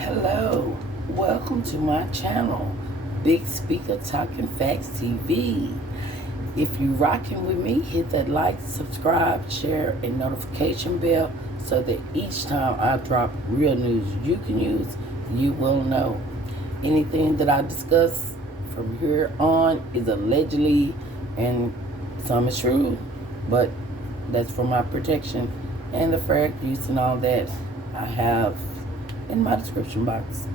Hello, welcome to my channel, Big Speaker Talking Facts TV. If you rocking with me, hit that like, subscribe, share, and notification bell so that each time I drop real news you can use, you will know. Anything that I discuss from here on is allegedly, and some is true, but that's for my protection and the fair use and all that I have in my description box.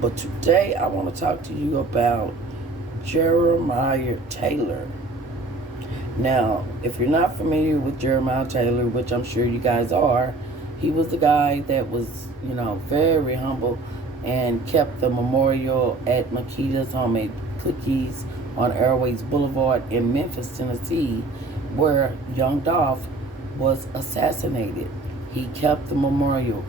But today I want to talk to you about Jeremiah Taylor. Now, if you're not familiar with Jeremiah Taylor, which I'm sure you guys are, he was the guy that was, very humble and kept the memorial at Makita's Homemade Cookies on Airways Boulevard in Memphis, Tennessee, where young Dolph was assassinated. He kept the memorial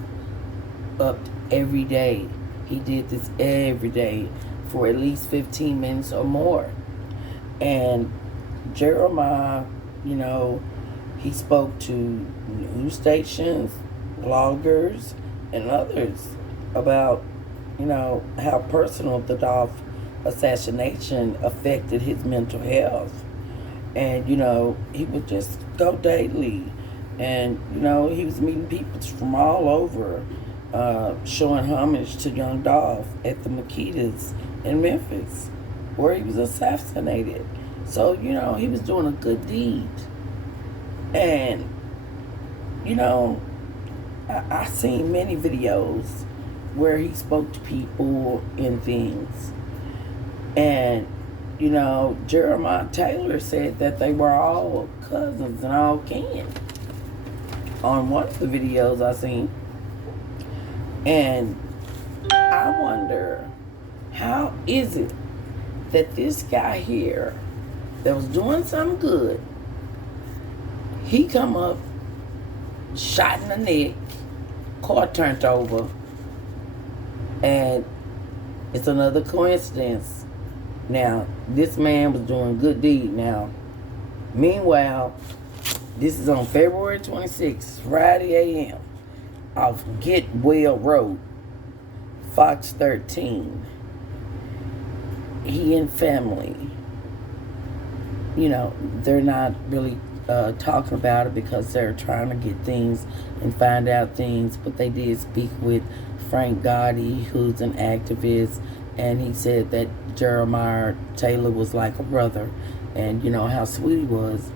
up every day. He did this every day for at least 15 minutes or more. And Jeremiah, he spoke to news stations, bloggers, and others about, how personal the Dolph assassination affected his mental health. And, he would just go daily. And, he was meeting people from all over, showing homage to young Dolph at the Makitas in Memphis, where he was assassinated. So, he was doing a good deed. And, I seen many videos where he spoke to people and things. And, Jeremiah Taylor said that they were all cousins and all kin on one of the videos I seen. And I wonder, how is it that this guy here that was doing something good, he come up, shot in the neck, car turned over, and it's another coincidence. Now, this man was doing good deed. Now, meanwhile, this is on February 26th, Friday a.m., off Get Well Road, Fox 13. He and family, they're not really talking about it because they're trying to get things and find out things. But they did speak with Frank Gotti, who's an activist, and he said that Jeremiah Taylor was like a brother, and how sweet he was,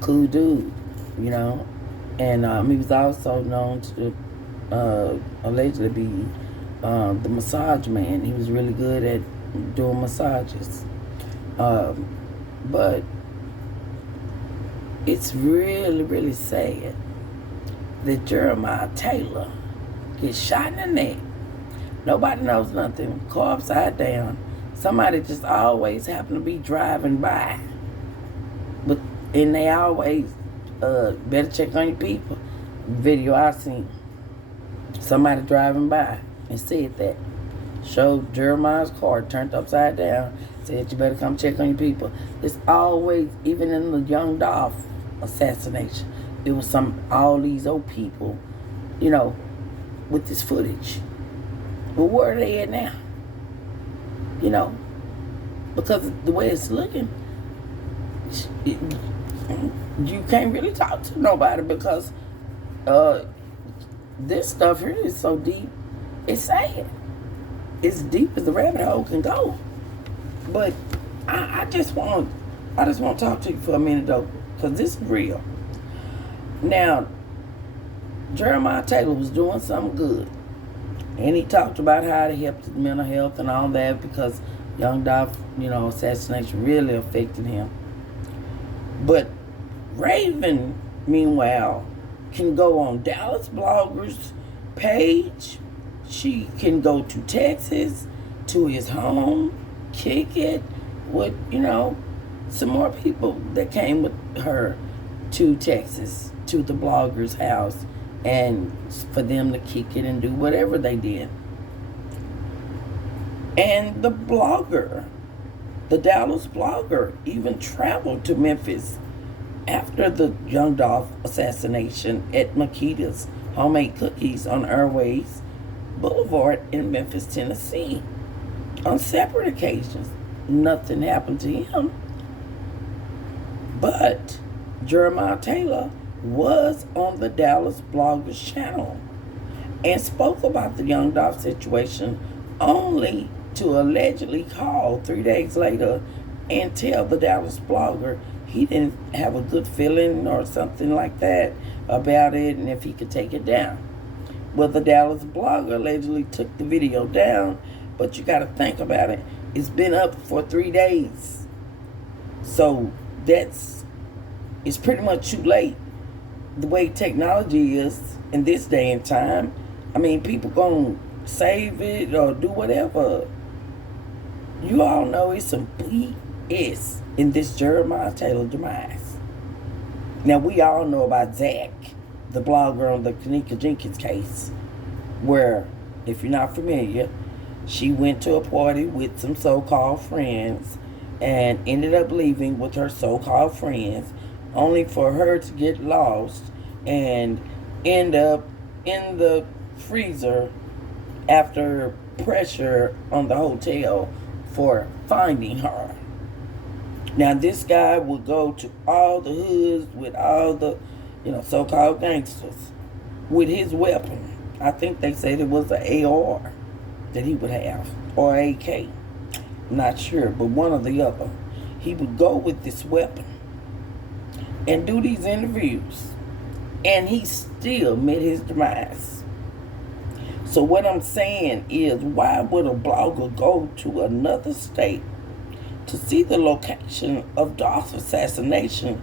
cool dude, and he was also known to allegedly be the massage man. He was really good at doing massages. But it's really, really sad that Jeremiah Taylor gets shot in the neck. Nobody knows nothing. Car upside down. Somebody just always happen to be driving by. And they always better check on your people. Video I seen, somebody driving by and said that. Showed Jeremiah's car turned upside down. Said you better come check on your people. It's always, even in the young Dolph assassination, it was all these old people, with this footage. But where are they at now? Because the way it's looking, you can't really talk to nobody because this stuff here is so deep. It's sad. It's deep as the rabbit hole can go. But I just want to talk to you for a minute though, because this is real. Now, Jeremiah Taylor was doing something good, and he talked about how it helped his mental health and all that because young Dolph, assassination really affected him. But Raven, meanwhile, can go on Dallas Bloggers' page. She can go to Texas, to his home, kick it with, some more people that came with her to Texas, to the blogger's house, and for them to kick it and do whatever they did. And the blogger, the Dallas blogger, even traveled to Memphis after the young Dolph assassination at Makita's Homemade Cookies on Airways Boulevard in Memphis, Tennessee. On separate occasions, nothing happened to him. But Jeremiah Taylor was on the Dallas Bloggers channel and spoke about the Young Dolph situation, only to allegedly call 3 days later and tell the Dallas Blogger he didn't have a good feeling or something like that about it, and if he could take it down. Well, the Dallas Blogger allegedly took the video down, but you got to think about it. It's been up for 3 days. So it's pretty much too late. The way technology is in this day and time, I mean, people gonna save it or do whatever. You all know it's some BS in this Jeremiah Taylor demise. Now, we all know about Zach, the blogger on the Kanika Jenkins case, where, if you're not familiar, she went to a party with some so-called friends and ended up leaving with her so-called friends, only for her to get lost and end up in the freezer after pressure on the hotel for finding her. Now, this guy would go to all the hoods with all the, so-called gangsters with his weapon. I think they said it was an AR that he would have, or AK. I'm not sure, but one or the other. He would go with this weapon and do these interviews, and he still met his demise. So what I'm saying is, why would a blogger go to another state to see the location of Dolph's assassination?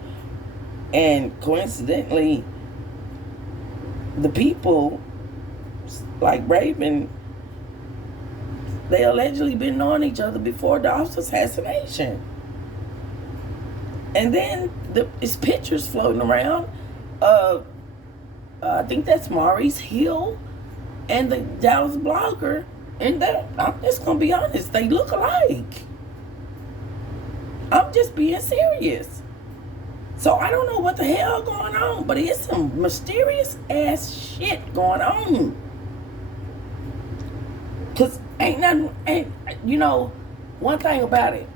And coincidentally, the people like Raven, they allegedly been knowing each other before Dolph's assassination. And then it's pictures floating around. I think that's Maurice Hill and the Dallas Blogger. And I'm just going to be honest, they look alike. I'm just being serious. So I don't know what the hell going on, but it's some mysterious ass shit going on. Because one thing about it,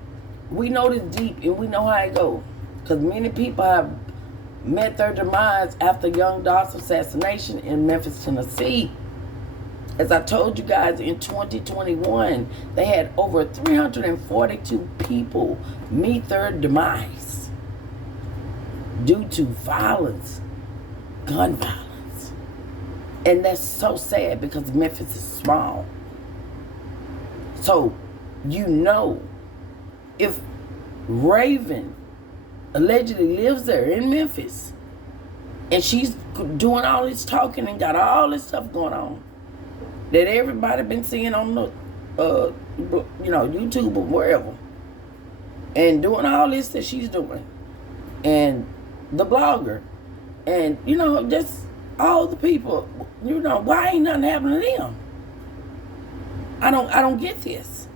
we know this deep and we know how it goes. Because many people have met their demise after Young Dolph's assassination in Memphis, Tennessee. As I told you guys, in 2021, they had over 342 people meet their demise due to violence, gun violence. And that's so sad because Memphis is small. So, if Raven allegedly lives there in Memphis, and she's doing all this talking and got all this stuff going on that everybody been seeing on the, YouTube or wherever, and doing all this that she's doing, and the blogger, and just all the people, why ain't nothing happening to them? I don't get this.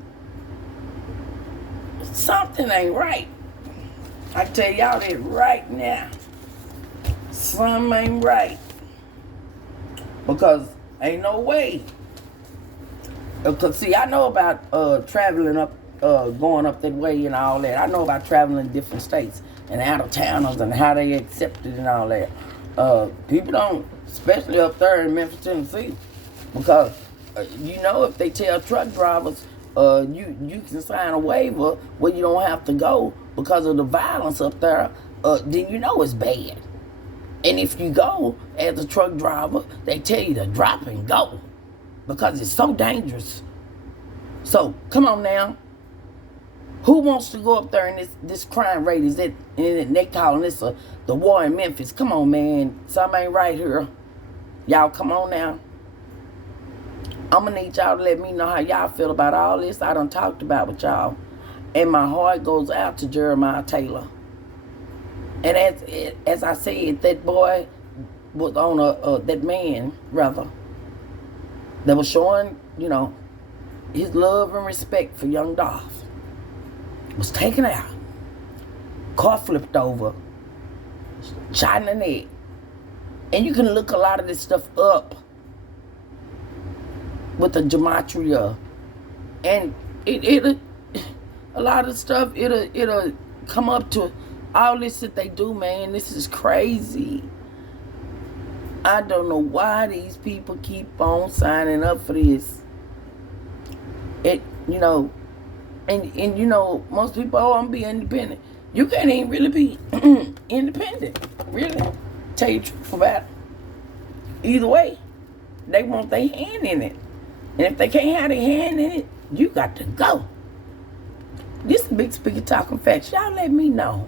Something ain't right. I tell y'all that right now. Something ain't right. Because ain't no way. Because see, I know about traveling up, going up that way and all that. I know about traveling in different states and out of towners and how they accept it and all that. People don't, especially up there in Memphis, Tennessee, because if they tell truck drivers you can sign a waiver where you don't have to go because of the violence up there, then it's bad. And if you go as a truck driver, they tell you to drop and go because it's so dangerous. So come on now, who wants to go up there and this crime rate is that, and they calling this the war in Memphis? Come on, man, something ain't right here. Y'all come on now. I'm going to need y'all to let me know how y'all feel about all this I done talked about with y'all. And my heart goes out to Jeremiah Taylor. And as I said, that boy was on that man, rather, that was showing, his love and respect for Young Dolph, was taken out, car flipped over, shot in the neck. And you can look a lot of this stuff up. with the gematria, and it'll a lot of stuff. It'll come up to all this that they do, man. This is crazy. I don't know why these people keep on signing up for this. And most people, oh, I'm being independent. You can't even really be independent, really. Tell you the truth about it. Either way, they want their hand in it. And if they can't have their hand in it, you got to go. This is Big Speaker Talking Facts. Y'all let me know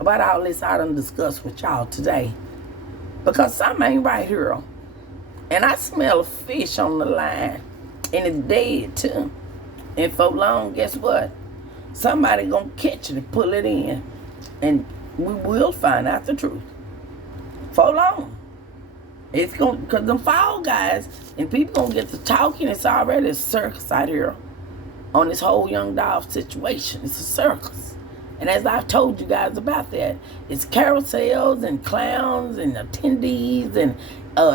about all this I done discussed with y'all today. Because something ain't right here. And I smell a fish on the line. And it's dead too. And for long, guess what? Somebody gonna catch it and pull it in. And we will find out the truth. For long. It's gonna, because them fall guys and people gonna get to talking. It's already a circus out here on this whole Young Dolph situation. It's a circus. And as I've told you guys about that, it's carousels and clowns and attendees, and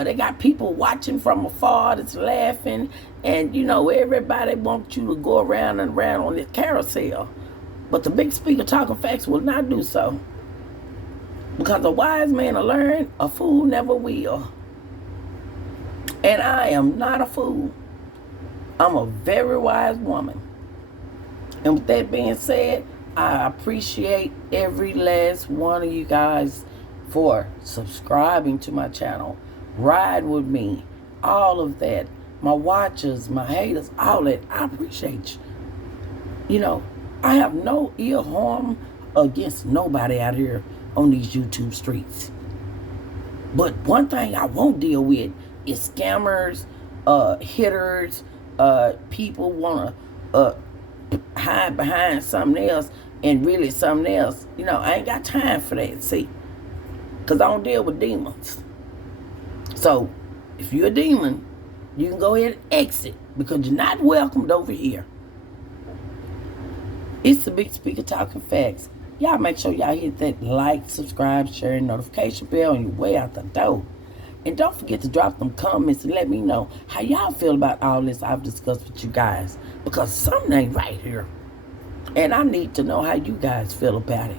they got people watching from afar that's laughing, and everybody wants you to go around and around on this carousel. But the Big Speaker Talking Facts will not do so. Because a wise man will learn, a fool never will. And I am not a fool. I'm a very wise woman. And with that being said, I appreciate every last one of you guys for subscribing to my channel. Ride with me. All of that. My watchers, my haters, all that. I appreciate you. I have no ill harm against nobody out here on these YouTube streets. But one thing I won't deal with is scammers, hitters, people want to hide behind something else and really something else. I ain't got time for that, see. Because I don't deal with demons. So, if you're a demon, you can go ahead and exit. Because you're not welcomed over here. It's the Big Speaker Talking Facts. Y'all make sure y'all hit that like, subscribe, share, and notification bell on your way out the door. And don't forget to drop them comments and let me know how y'all feel about all this I've discussed with you guys. Because something ain't right here. And I need to know how you guys feel about it.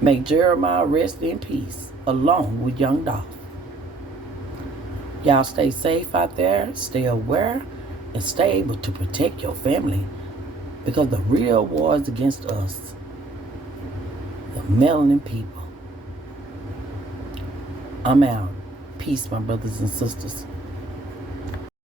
May Jeremiah rest in peace, along with Young Dolph. Y'all stay safe out there, stay aware, and stay able to protect your family. Because the real war is against us, the melanin people. I'm out. Peace, my brothers and sisters.